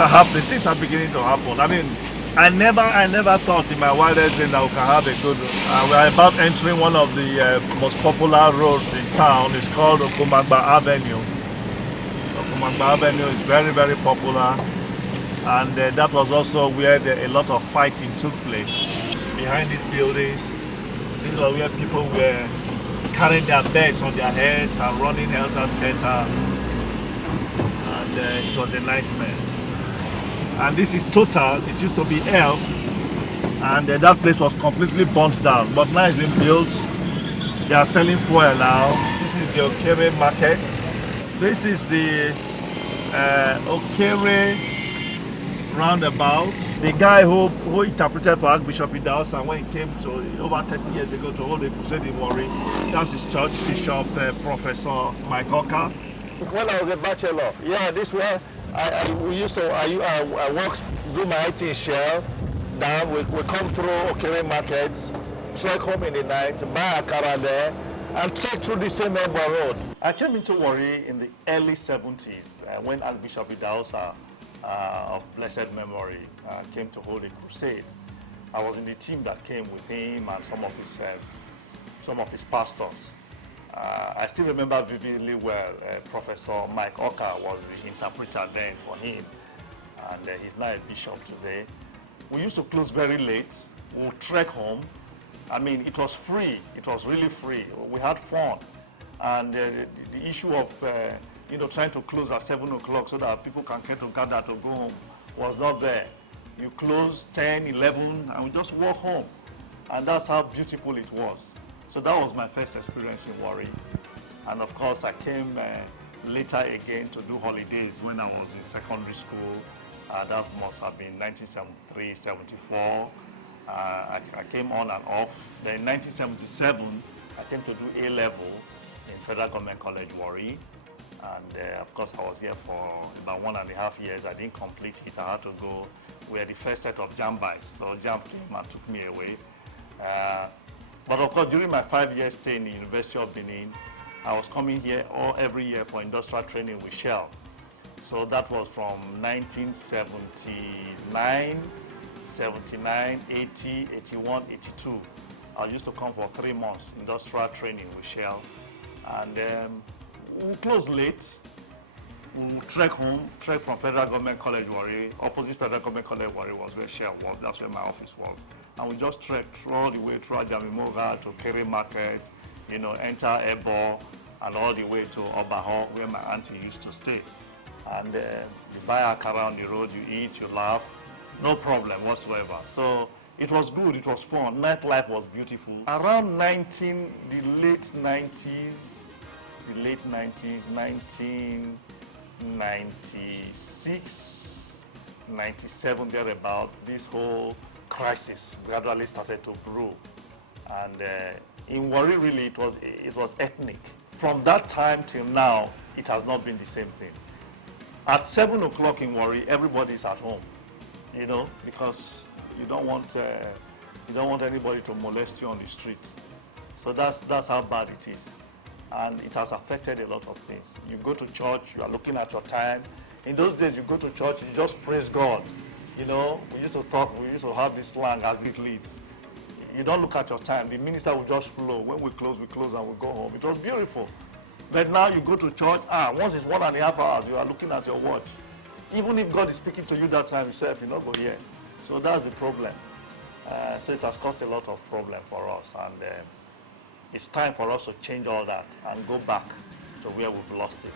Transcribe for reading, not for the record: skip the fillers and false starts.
are happening. Things are beginning to happen. I mean, I never thought in my wildest dream that we can have a good. We are about entering one of the most popular roads in town. It's called Okomagba Avenue. Okomagba Avenue is very, very popular, and that was also where a lot of fighting took place. Behind these buildings, these are where people were carrying their beds on their heads and running helter-skelter, and it was a nightmare. And this is total. It used to be L, and that place was completely burnt down, but now it's been built. They are selling fuel now. This is the Okere market. This is the Okere roundabout. The guy who interpreted for Archbishop Idahosa when he came to over 30 years ago to hold a crusade in Warri. That's his church, Bishop Professor Mike Oka. When I was a bachelor, yeah, this way I work, do my IT in Shell. Then we come through Okere markets, trek home in the night, buy a car there, and trek through the same urban road. I came into Warri in the early 70s when Archbishop Idahosa of blessed memory came to hold a crusade. I was in the team that came with him and some of his pastors. I still remember vividly well. Professor Mike Oka was the interpreter then for him, and he's now a bishop today. We used to close very late. We would trek home. I mean, it was free. It was really free. We had fun, and the issue of trying to close at 7 o'clock so that people can get to gather to go home was not there. You close 10, 11, and we just walk home, and that's how beautiful it was. So that was my first experience in Warri. And of course, I came later again to do holidays when I was in secondary school. That must have been 1973, 74. I came on and off. Then in 1977, I came to do A-level in Federal Government College, Warri. And of course, I was here for about 1.5 years. I didn't complete it. I had to go. We were the first set of JAMBIs. So JAMB came and took me away. But of course, during my 5-year stay in the University of Benin, I was coming here every year for industrial training with Shell. So that was from 1979, 79, 80, 81, 82. I used to come for 3 months industrial training with Shell. And we closed late. We trek home, trek from Federal Government College Warri. Opposite Federal Government College Warri was where Shell was. That's where my office was. And we just trekked all the way through Ajamimoga to Kere Market, enter Ebo, and all the way to Obaho, where my auntie used to stay. And you buy a car on the road, you eat, you laugh, no problem whatsoever. So it was good, it was fun. Nightlife was beautiful. Around the late 90s, 1996, 97, thereabout, this whole crisis gradually started to brew. And in Warri, really, it was ethnic. From that time till now, it has not been the same thing. At 7 o'clock in Warri, everybody is at home, because you don't want anybody to molest you on the street. So that's how bad it is. And it has affected a lot of things. You go to church, you are looking at your time. In those days, you go to church, you just praise God. We used to talk, we used to have this slang as it leads. You don't look at your time. The minister will just flow. When we close, and we go home. It was beautiful. But now you go to church, once it's 1.5 hours, you are looking at your watch. Even if God is speaking to you that time yourself, you not go here. So that's the problem. So it has caused a lot of problem for us. And it's time for us to change all that and go back to where we've lost it.